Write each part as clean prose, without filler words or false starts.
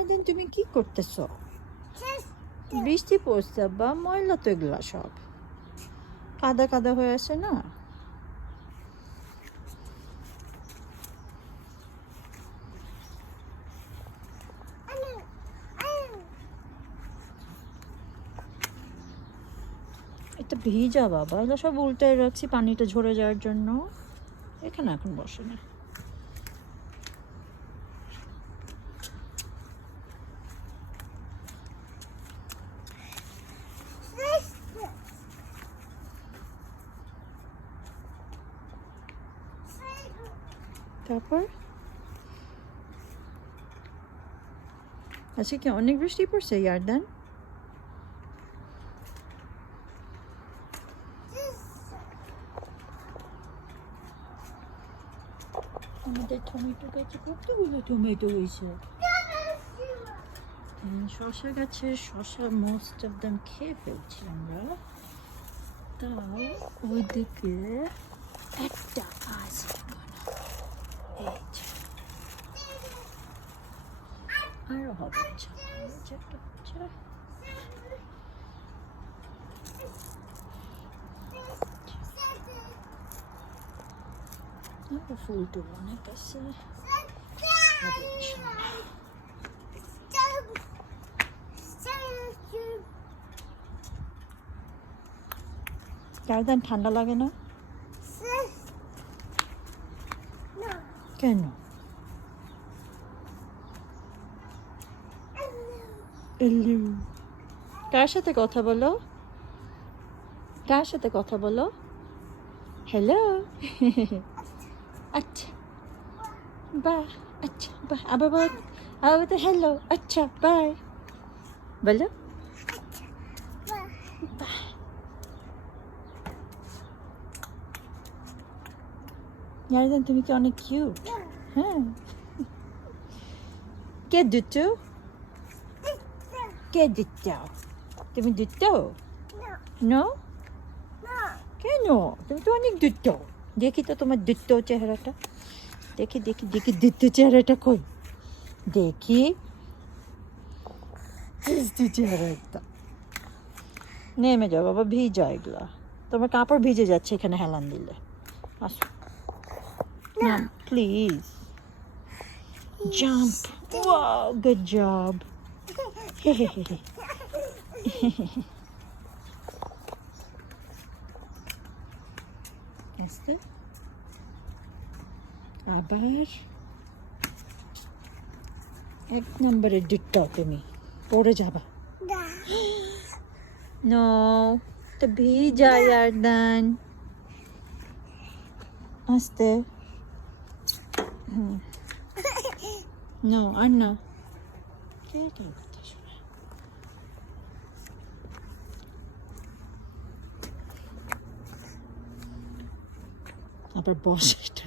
ইয়ারদান তুমি কি করতেছো? বৃষ্টি পড়ছে বা ময়লা তো এগুলা সব কাদা কাদা হয়ে আছে না। এটা ভিজা বাবা, এগুলো সব উল্টায় রাখছি পানিটা ঝরে যাওয়ার জন্য। এখানে এখন বসে না। তারপর আজকে কি অনেক বৃষ্টি পড়ছে ইয়ারদান? আমাদের টমেটো গাছে কতগুলো টমেটো হয়েছে। শশা গাছের শশা মোস্ট অফ দেম খেয়ে ফেলছি আমরা। তাও ওইদিকে একটা আছে, আরো হবে ফুল টুল অনেক আছে। ইয়ারদান ঠান্ডা লাগে না কেন? কার সাথে কথা বলো? কার সাথে কথা বলো? হ্যালো। আচ্ছা বাহ, আচ্ছা বাহ, আবার তো হ্যালো, আচ্ছা বাই বলো। বাহ, ইয়ারদান তুমি কি অনেক কিউট। হ্যাঁ, কে দুটো? কে দিচ্ছ? তুমি দিচ্ছ? নো, কেন? তুমি তো অনেক দিচ্ছ। দেখি তো তোমার দিচ্ছ চেহারাটা, দেখি দেখি দেখি দিচ্ছ চেহারাটা কই দেখি। চেহারাটা নেমে যাও বাবা, ভিজা এগুলা। তোমার কাপড় ভিজে যাচ্ছে এখানে হেলান দিলে। আসো না please, jump. Wow, good job. আস্তে, আবার এক নম্বরের ডিটটাও তুমি পড়ে যাবা। নো, তো ভিজা ইয়ারদান। আস্তে, নো আর না। আবার বসে, এটা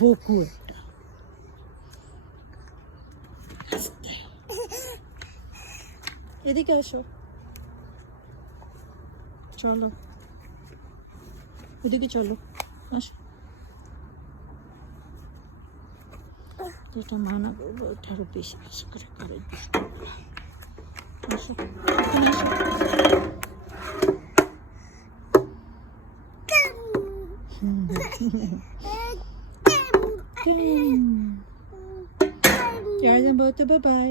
বকু একটা। এদিকে আসো, চলো এদিকে চলো, আসো। যেটা মানা করবো ওটা আরো বেশি বেশি করে করে। আসো, এখানে আসো। ইয়ারদান বলতে বাই বাই।